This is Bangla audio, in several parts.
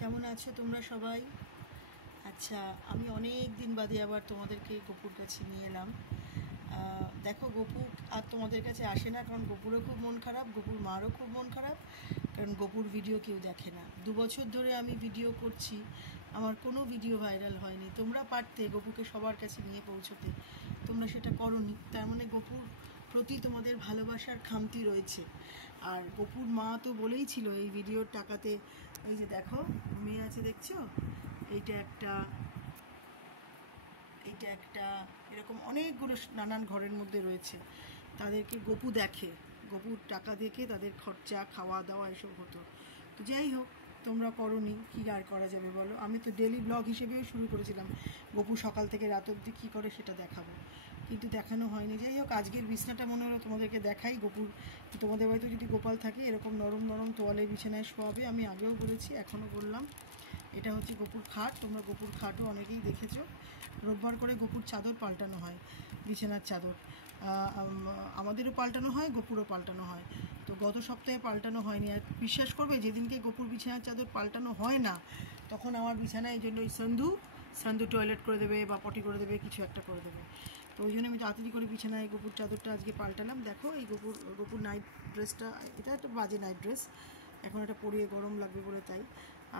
কেমন আছো তোমরা সবাই? আচ্ছা, আমি অনেক দিন বাদে আবার তোমাদেরকে গপুর কাছে নিয়ে এলাম। দেখো, গপু আর তোমাদের কাছে আসে না, কারণ গপুরও খুব মন খারাপ, গপুর মারও খুব মন খারাপ, কারণ গপুর ভিডিও কেউ দেখে না। 2 বছর ধরে আমি ভিডিও করছি, আমার কোনো ভিডিও ভাইরাল হয়নি। তোমরা পারতে গপুকে সবার কাছে নিয়ে পৌঁছতে, তোমরা সেটা করোনি। তার মানে গপুর প্রতি তোমাদের ভালোবাসার খামতি রয়েছে। আর গপুর মা তো বলেই ছিল এই ভিডিওর টাকাতে, এই যে দেখো মেয়ে আছে দেখছো, এইটা একটা এরকম অনেকগুলো নানান ঘরের মধ্যে রয়েছে, তাদেরকে গপু দেখে, গপুর টাকা দেখে তাদের খরচা খাওয়া দাওয়া এসব হতো। তো যাই হোক, তোমরা করোনি, কী আর করা যাবে বলো। আমি তো ডেলি ব্লগ হিসেবেও শুরু করেছিলাম, গপু সকাল থেকে রাত অবধি কী করে সেটা দেখাবো, কিন্তু দেখানো হয়নি। যাই হোক, আজকের বিছনাটা মনে হলো তোমাদেরকে দেখাই। গপুর, তোমাদের বাড়িতে যদি গোপাল থাকে এরকম নরম নরম তোয়ালে বিছানায় শোয়াবে, আমি আগেও বলেছি, এখনও বললাম। এটা হচ্ছে গপুর খাট। তোমরা গপুর খাটও অনেকেই দেখেছো। রোববার করে গপুর চাদর পাল্টানো হয়, বিছানার চাদর আমাদেরও পাল্টানো হয়, গপুরও পাল্টানো হয়। তো গত সপ্তাহে পাল্টানো হয়নি। আর বিশ্বাস করবে, যেদিনকে গপুর বিছানার চাদর পাল্টানো হয় না, তখন আমার বিছানায় এই জন্য ওই সন্ধু টয়লেট করে দেবে বা পটি করে দেবে, কিছু একটা করে দেবে। তো ওই জন্য আমি তাড়াতাড়ি করে বিছানায় গপুর চাদরটা আজকে পাল্টালাম। দেখো, এই গপুর নাইট ড্রেসটা, এটা একটা বাজে নাইট ড্রেস, এখন এটা পরিয়ে গরম লাগবে বলে তাই।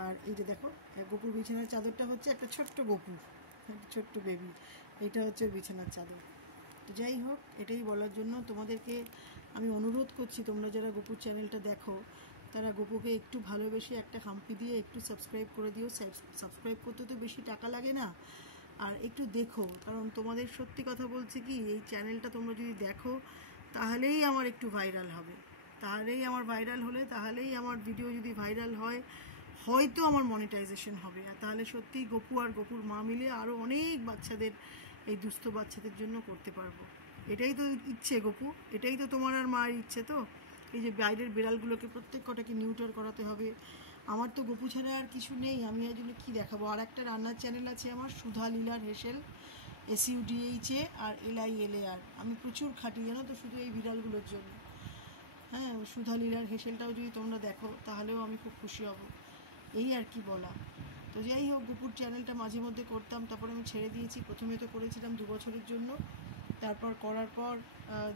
আর এই যে দেখো, গপুর বিছানার চাদরটা হচ্ছে একটা ছোট্ট গপু, ছোট্ট বেবি, এটা হচ্ছে বিছানার চাদর। তো যাই হোক, এটাই বলার জন্য তোমাদেরকে আমি অনুরোধ করছি, তোমরা যারা গপুর চ্যানেলটা দেখো তারা গপুকে একটু ভালোবেসে একটা হাম্পি দিয়ে একটু সাবস্ক্রাইব করে দিও। সাবস্ক্রাইব করতে তো বেশি টাকা লাগে না, আর একটু দেখো, কারণ তোমাদের সত্যি কথা বলছি কি, এই চ্যানেলটা তোমরা যদি দেখো তাহলেই আমার একটু ভাইরাল হবে, তাহলেই আমার ভিডিও যদি ভাইরাল হয়, হয়তো আমার মনিটাইজেশন হবে। আর তাহলে সত্যিই গপু আর গপুর মা মিলে আরও অনেক বাচ্চাদের, এই দুস্থ বাচ্চাদের জন্য করতে পারবো। এটাই তো ইচ্ছে গপু, এটাই তো তোমার আর মায়ের ইচ্ছে। তো এই যে বাইরের বিড়ালগুলোকে প্রত্যেক কটাকে নিউটার করাতে হবে, আমার তো গপু ছাড়া আর কিছু নেই, আমি এই জন্য কী দেখাবো। আর একটা রান্নার চ্যানেল আছে আমার, সুধা লীলার হেসেল, SUDHA আর LILAR। আমি প্রচুর খাটি জানো তো, শুধু এই বিড়ালগুলোর জন্য। হ্যাঁ, সুধা লীলার হেসেলটাও যদি তোমরা দেখো তাহলেও আমি খুব খুশি হব, এই আর কি বলা। তো যাই হোক, গপুর চ্যানেলটা মাঝে মধ্যে করতাম, তারপর আমি ছেড়ে দিয়েছি। প্রথমে তো করেছিলাম 2 বছরের জন্য, তারপর করার পর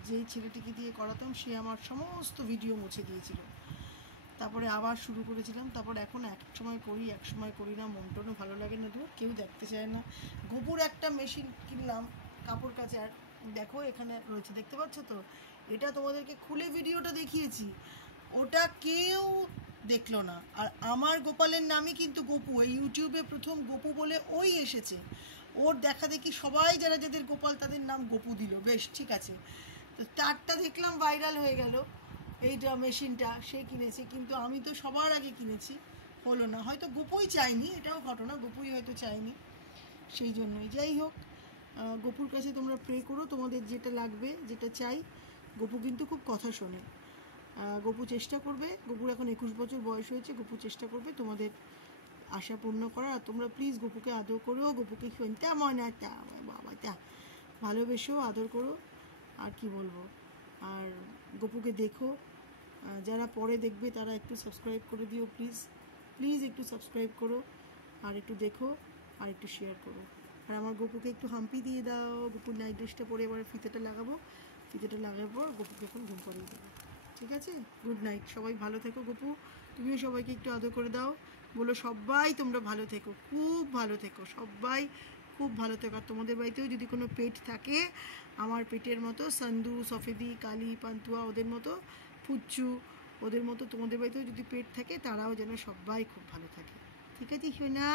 যেই ছেলেটিকে দিয়ে করাতাম সে আমার সমস্ত ভিডিও মুছে দিয়েছিল, তারপরে আবার শুরু করেছিলাম। তারপর এখন এক সময় করি, এক সময় করি না, মন টনও ভালো লাগে না, কেউ দেখতে চায় না। গপুর একটা মেশিন কিনলাম কাপড় কাচার, দেখো এখানে রয়েছে, দেখতে পাচ্ছ তো, এটা তোমাদেরকে খুলে ভিডিওটা দেখিয়েছি, ওটা কেউ দেখলো না। আর আমার গোপালের নামই কিন্তু গপু, এই ইউটিউবে প্রথম গপু বলে ওই এসেছে, ওর দেখা দেখি সবাই যাদের গোপাল তাদের নাম গপু দিল, বেশ ঠিক আছে। তো তারটা দেখলাম ভাইরাল হয়ে গেল, এইটা মেশিনটা সে কিনেছে, কিন্তু আমি তো সবার আগে কিনেছি, হলো না। হয়তো গপুই চাইনি, এটাও ঘটনা, গপুই হয়তো চাইনি, সেই জন্যই। যাই হোক, গপুর কাছে তোমরা প্রে করো, তোমাদের যেটা লাগবে, যেটা চাই। গপু কিন্তু খুব কথা শোনে, গপু চেষ্টা করবে, গপুর এখন 21 বছর বয়স হয়েছে, গপু চেষ্টা করবে তোমাদের আশা পূর্ণ করার। আর তোমরা প্লিজ গপুকে আদর করো, গপুকে বাবা ভালোবেসো, আদর করো, আর কি বলবো। আর গপুকে দেখো, যারা পরে দেখবে তারা একটু সাবস্ক্রাইব করে দিও, প্লিজ একটু সাবস্ক্রাইব করো, আর একটু দেখো, আর একটু শেয়ার করো। আর আমার গপুকে একটু হাম্পি দিয়ে দাও। গপুর নাইট ড্রেসটা পরে এবারে ফিতেটা লাগাবো পর গপুকে এখন ঘুম পাড়িয়ে দেবো, ঠিক আছে? গুড নাইট, সবাই ভালো থেকো। গপু, তুমিও সবাইকে একটু আদর করে দাও, বলো সবাই তোমরা ভালো থেকো, খুব ভালো থেকো, সবাই খুব ভালো থেকো। আর তোমাদের বাড়িতেও যদি কোনো পেট থাকে আমার পেটের মতো, সন্ধু, সফেদি, কালী, পান্তুয়া, ওদের মতো, ফুচ্চু, ওদের মতো তোমাদের বাড়িতেও যদি পেট থাকে, তারাও যেন সবাই খুব ভালো থাকে, ঠিক আছে সোনা?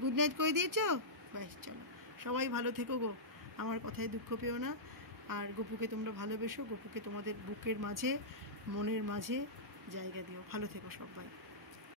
গুড নাইট করে দিয়েছো? ব্যাস, চলো, সবাই ভালো থেকো গো, আমার কথায় দুঃখ পেও না। আর গপুকে তোমরা ভালোবেসো, গপুকে তোমাদের বুকের মাঝে, মনের মাঝে জায়গা দিও। ভালো থেকো সবাই।